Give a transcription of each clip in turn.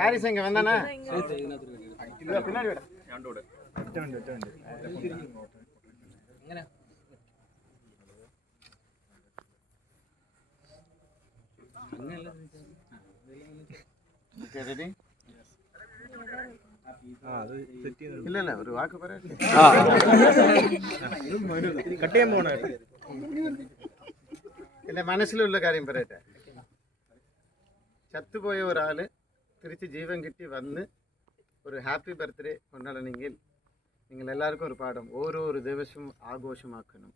ഹാരിസ് എങ്ക വന്നാനാ പിന്നാടി ready ഇല്ലല്ല ഒരു വാക്ക് പറയട്ടെ കട്ട് ചെയ്യാൻ പോണ എന്റെ മനസ്സിലുള്ള കാര്യം പറയട്ടെ. ചത്തുപോയ ഒരാൾ തിരിച്ച് ജീവൻ കിട്ടി വന്ന് ഒരു ഹാപ്പി ബർത്ത്ഡേ കൊണ്ടാടണമെങ്കിൽ നിങ്ങൾ എല്ലാവർക്കും ഒരു പാഠം, ഓരോ ദിവസവും ആഘോഷമാക്കണം.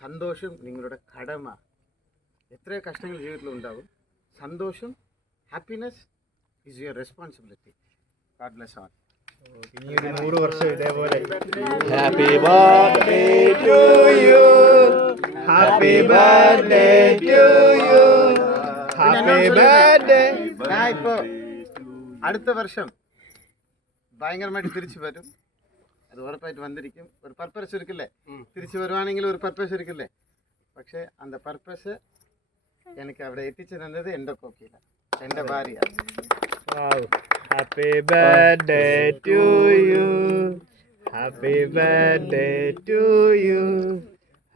സന്തോഷം നിങ്ങളുടെ കടമ. എത്ര കഷ്ടങ്ങൾ ജീവിതത്തിലുണ്ടാവും, സന്തോഷം happiness is your responsibility. God bless all. ഇനിയൊരു 100 വർഷം ഇതേപോലെ. Happy birthday to you, happy birthday to you, happy birthday. ഞാൻ ഇപ്പോൾ അടുത്ത വർഷം ഭയങ്കരമായിട്ട് തിരിച്ചു വരും. അത് ഉറപ്പായിട്ട് വന്നിരിക്കും. ഒരു പർപ്പസ് ഇരിക്കില്ലേ, തിരിച്ചു വരുവാണെങ്കിൽ ഒരു പർപ്പസ് ഇരിക്കില്ലേ. പക്ഷേ அந்த പർപ്പസ് എനിക്ക് അവിടെ എത്തിച്ചു തന്നത് എൻ്റെ കോക്കിയില്ല, എൻ്റെ ഭാര്യ. Happy birthday to you, happy birthday to you,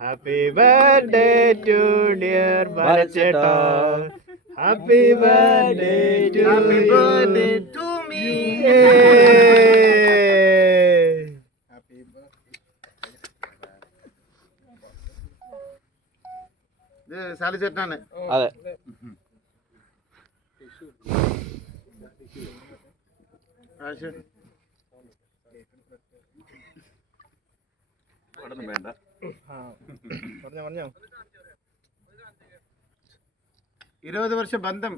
happy birthday to dear ബാലചേട്ടാ, happy birthday to happy birthday to me. Happy ഇത് സാലിച്ചേട്ടനാണ്. അതെ. വേണ്ട പറഞ്ഞോ 20 വർഷം ബന്ധം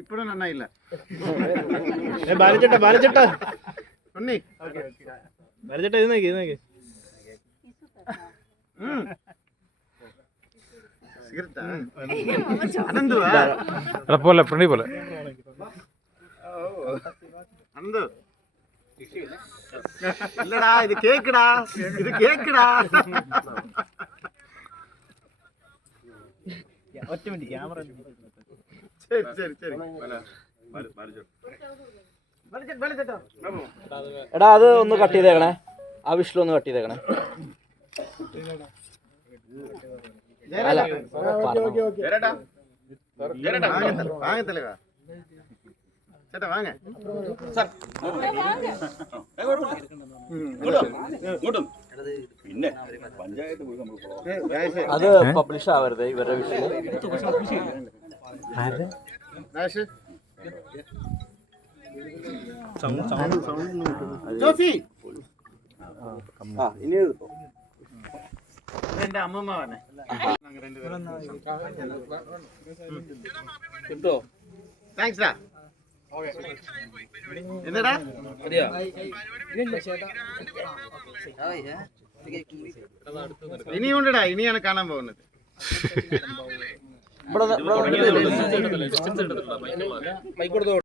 ഇപ്പോഴും നന്നായില്ല. ബാലചേട്ടാ ഉണ്ണി ബാലചേട്ടാ ഇത് നോക്കി പോലെ പ്രണി പോലെ അനന്തു ഇല്ലടാ, ഇത് കേക്കടാ, ഇത് കേക്കടാ. ഒറ്റ മിനിറ്റ് ക്യാമറ. ശരി ശരി ശരി. എടാ അത് ഒന്ന് കട്ട് ചെയ്തേക്കണേ, ആ വിഷലൊന്ന് കട്ട് ചെയ്തേക്കണേ. അല്ല വാങ്ങത്തല്ലേ ചേട്ടാ വാങ്ങ. പിന്നെ പഞ്ചായത്ത് പോയി അത് പബ്ലിഷ് ആവരുത് ഇവരുടെ വിഷയം. ഇനി എന്റെ അമ്മമ്മ കിട്ടോ? താങ്ക്സ് ഡാ. എന്നടാ ഇനിയുണ്ടടാ, ഇനിയാണ് കാണാൻ പോകുന്നത്. മൈക്ക് കൊടുത്തോ.